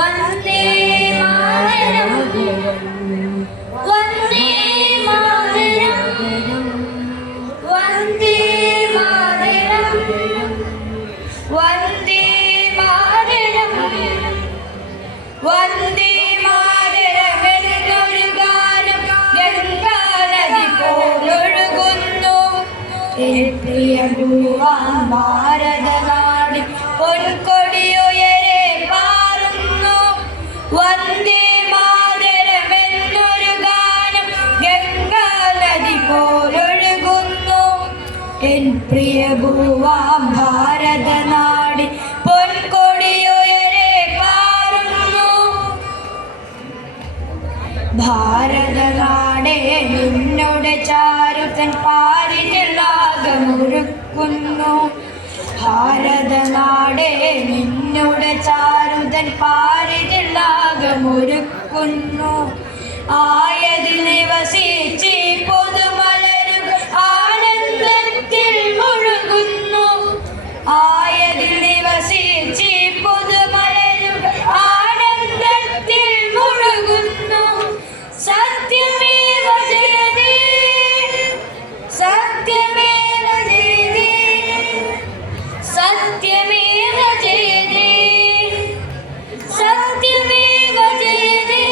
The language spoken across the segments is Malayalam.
വന്ദേ മാതരം വന്ദേ മാതരം വന്ദേ മാതരം വന്ദേ മാതരം വന്ദേ മാതരം എന്നൊരു ഗാനം ഗംഗാനദി പോലൊഴുകുന്നു. പ്രിയ ഭൂവാം ഭാരതനാട് പൊൻകൊടിയുയരെ പാറുന്നു. വന്ദേ മാതരം എന്നൊരു ഗാനം ഗംഗാനദി പോലൊഴുകുന്നു. എൻ പ്രിയ ഭൂവാം ഭാരതനാട് പൊൻകൊടിയുയരെ പാറുന്നു. ഭാരതനാടേ നിന്നോട് ചാരുതൻ പാരിജാകമൊരുക്കുന്നു. ഭാരതനാടേ നിന്നോട് ചാരുതൻ പാരിജാകമൊരുക്കുന്നു. ആയതിൽ നിവസിച്ച് പൊതുമലരുകൾ ആനന്ദത്തിൽ മുഴുകുന്നു. ആയതിൽ നിവസിച്ച് പൊതുമലരുകൾ ആനന്ദത്തിൽ മുഴുകുന്നു. സത്യമേവ ജയതേ സത്യമേവ ജയതേ സത്യമേവ ജയതേ സത്യമേവ ജയതേ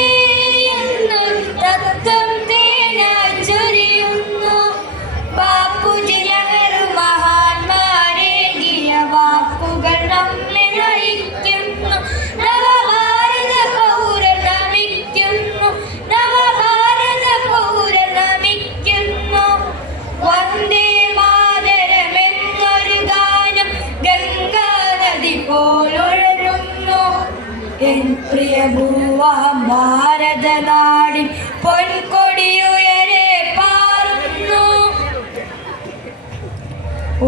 എന്നൊരു തത്വം തേനായി ചൊരിയുന്നു. ബാപ്പുജി നെഹ്റു മഹാന്മാരേകിയ വാക്കുകൾ നമ്മെ നയിക്കുന്നു. നവഭാരത പൗരൻ നമിക്കുന്നു. നവഭാരത പൗരൻ നമിക്കുന്നു. വന്ദേ മാതരം എന്നൊരു ഗാനം ഗംഗാനദി പോലൊഴുകുന്നു. എൻ പ്രിയ ഭൂവാം ഭാരതനാടിൻ പൊൻകൊടിയുയരെ പാറുന്നു.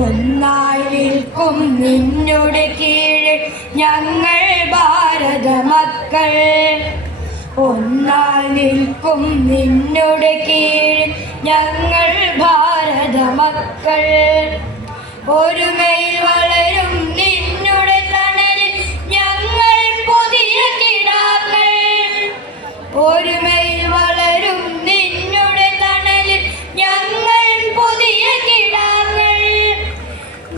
ഒന്നായി നിൽക്കും നിന്നുടെ കീഴിൽ ഞങ്ങൾ ഭാരത മക്കൾ. ഒന്നായി നിൽക്കും നിന്നുടെ കീഴിൽ ഞങ്ങൾ ഭാരത മക്കൾ. ഒരുമയിൽ വളരും നിന്നുടെ തണലിൽ ഞങ്ങൾ പുതിയ കിടാക്കൾ. ഒരുമയിൽ വളരും നിന്നുടെ തണലിൽ ഞങ്ങൾ പുതിയ കിടാക്കൾ.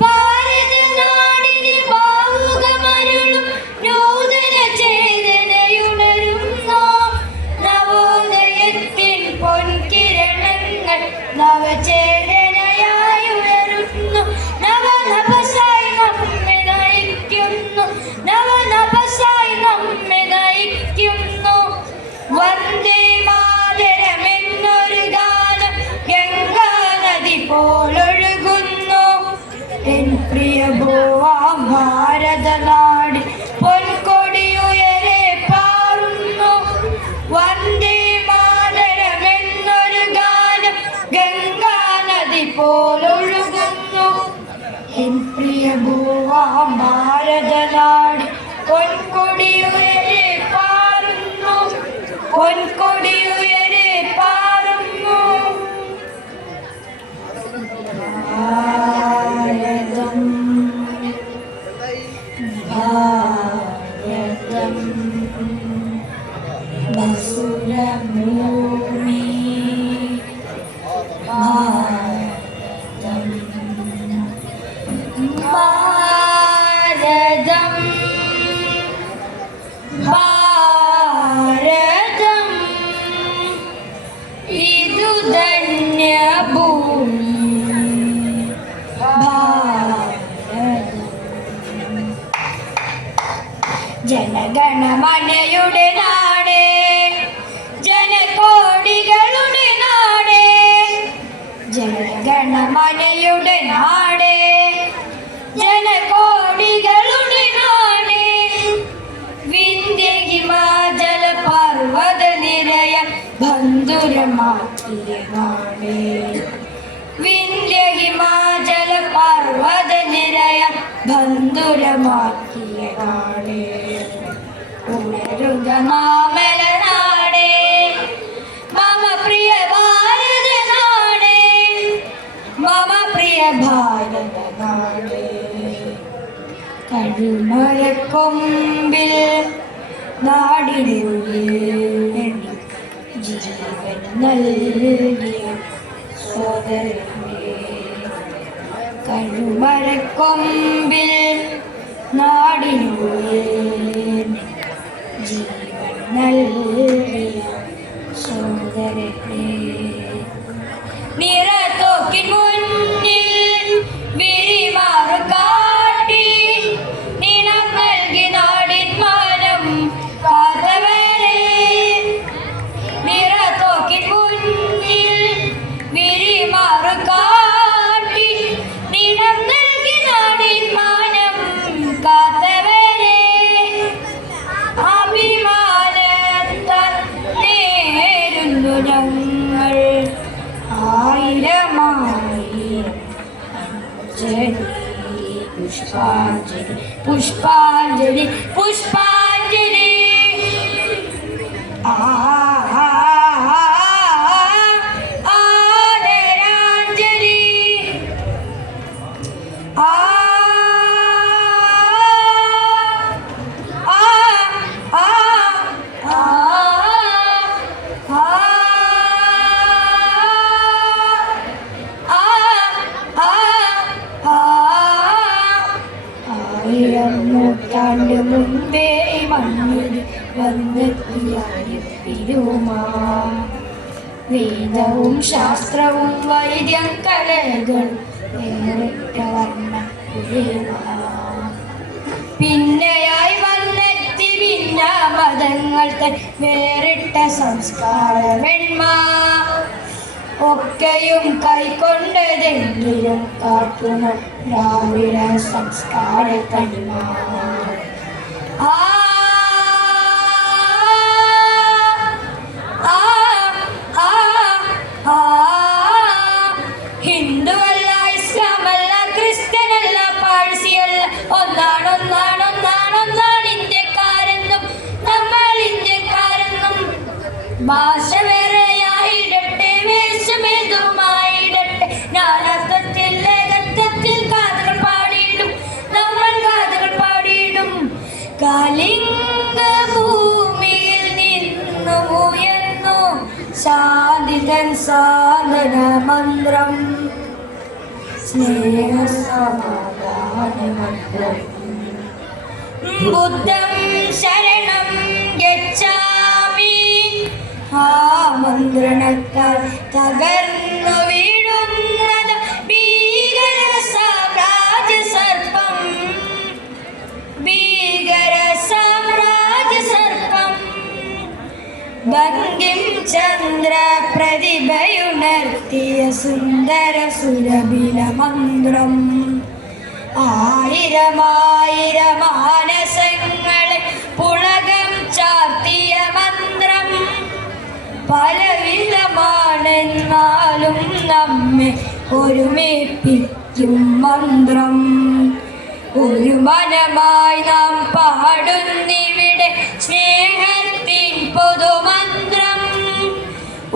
ഭാരതനാടിന് ഭാവുകമരുളും നൂതന ചേതനയുണരുന്നു. നവോദയത്തിൻ പൊൻകിരണങ്ങൾ നവചേതനയായി ഉയരുന്നു. നവനഭസായി നമ്മെ നയിക്കുന്നു. നവനഭസായി നമ്മെ നയിക്കുന്നു. വന്ദേ മാതരം എന്നൊരു ഗാനം ഗംഗാനദി പോലൊഴുകുന്നു. എൻ പ്രിയ ഭൂവാം ഭാരതനാട് പൊൻകൊടിയുയരെ പാറുന്നു. വന്ദേ മാതരം എന്നൊരു ഗാനം ഗംഗാനദി പോലൊഴുകുന്നു. എൻ പ്രിയ ഭൂവാം ഭാരതനാട് പൊൻകൊടിയുയരെ പാറുന്നു. പൊൻകൊടിയുയരെ പാറുന്നു. ഭാരതം ഭാരതം മസുരഭൂമി. ഭാരതം ഭാരതം ഭാരതം ഇതു ധന്യഭൂമി. ജനഗണമനയുടെ നാടേ ജനകോടികളുടെ നാടേ. ജനഗണമനയുടെ നാടേ ജനകോടികളുടെ നാടേ. വിന്ധ്യ ഹിമാചല പർവ്വത നിരയ ബന്ധുരമാക്കിയ നാടേ. വിന്ധ്യ ഹിമാചല പർവ്വത നിരയ ബന്ധുരമാക്കിയ നാടേ. ഉണരുക മാമലനാടേ മമ പ്രിയ ഭാരതനാടേ. മമ പ്രിയ ഭാരതനാടേ. കഴുമരക്കൊമ്പിൽ നാടിനു വേണ്ടി ജീവൻ നൽകിയ സോദരനെ കഴുമരക്കൊമ്പിൽ നാടിനു വേണ്ടി ജീവൻ നൽകിയ സോദരനെ നിറത്തോക്കിൻ മുന്നിൽ വിരിമാറു കാട്ടി നിനം നൽകി നാടിൻ മാനം കാത്തവരെ നിറത്തോക്കിൻ മുന്നിൽ വിരിമാറു കാട്ടി നിനം നൽകി നാടിൻ മാനം കാത്തവരെ അഭിമാനത്താൽ നേരുന്നു ഞങ്ങൾ ആയിരമായിരം പുഷ്പാഞ്ജലി പുഷ്പാഞ്ജലി പുഷ്പാഞ്ജലി ആദരാഞ്ജലി ആയിരം നൂറ്റാണ്ട് മുൻപേ മണ്ണിൽ വന്നെത്തിയ പെരുമാ വേദവും ശാസ്ത്രവും വൈദ്യം കലകൾ വേറിട്ട വർണ്ണ പിന്നെയായി വന്നെത്തി ഭിന്ന മതങ്ങൾ തൻ വേറിട്ട സംസ്കാര വെണ്മ ഒക്കെയും കൈക്കൊണ്ടതെങ്കിലും കാട്ടുന്ന ദ്രാവിഡ സംസ്കാര തനിമ ഹിന്ദുവല്ല ഇസ്ലാമല്ല ക്രിസ്ത്യനല്ല പാഴ്സിയല്ല ഒന്നാണ് ഇന്ത്യക്കാരെന്നും നമ്മൾ ഇന്ത്യക്കാരെന്നും ഭാഷ വേറെയായിടട്ടെ വേഷമേതുമായിടട്ടെ നാനാത്വത്തിൽ ഏകത്വത്തിൽ കാതുകൾ പാടിയിടും നമ്മൾ കാതുകൾ പാടിയിടും കലിംഗ ഭൂമിയിൽ നിന്നുമുയർന്നു ശാന്തി തൻ സാധന മന്ത്രം സ്നേഹ സമാധാന മന്ത്രം ബുദ്ധം ശരണം ഗച്ഛാമി ആ മന്ത്രണത്താൽ തകർന്നു വീഴുന്നത് ഭീകര സാമ്രാജ്യ സർപ്പം ഭീകര സാമ്രാജ്യ സർപ്പം ബങ്കിം ചന്ദ്ര പ്രതിഭയുണർത്തിയ സുന്ദര സുരഭില മന്ത്രം ആയിരമായിരം മാനസങ്ങളെ പുളകം ചാർത്തിയ മന്ത്രം പലവിധമാണെന്നാലും നമ്മെ ഒരുമിപ്പിക്കും മന്ത്രം ഒരു മനമായി നാം പാടുന്നിവിടെ സ്നേഹത്തിൻ പൊതുമന്ത്രം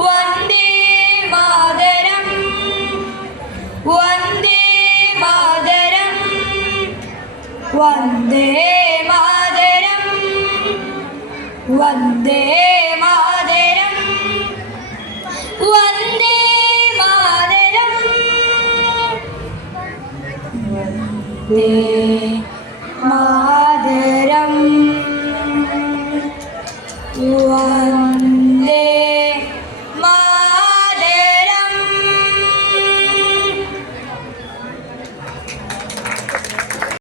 വന്ദേ മാതരം വന്ദേ മാതരം വന്ദേ മാതരം വന്ദേ മാതരം വന്ദേ മാതരം വന്ദേ മാതരം